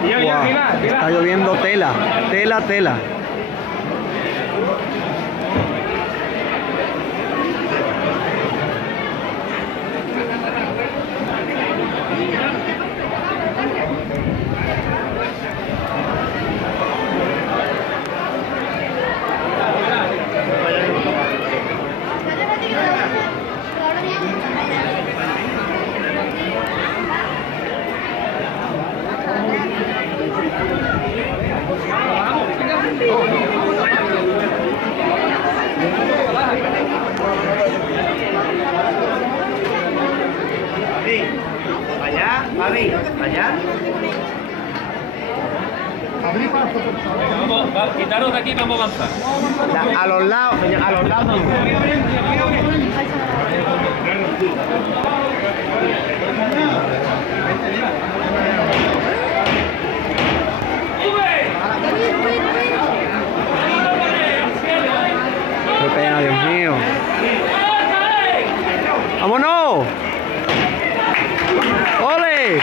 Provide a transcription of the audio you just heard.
Wow, está lloviendo tela, tela, tela. Allá, Javi, allá. Vamos, quitaros de aquí, vamos a avanzar. A los lados, señor, a los lados. Qué pena, Dios mío. ¡Vámonos! ¡Ole!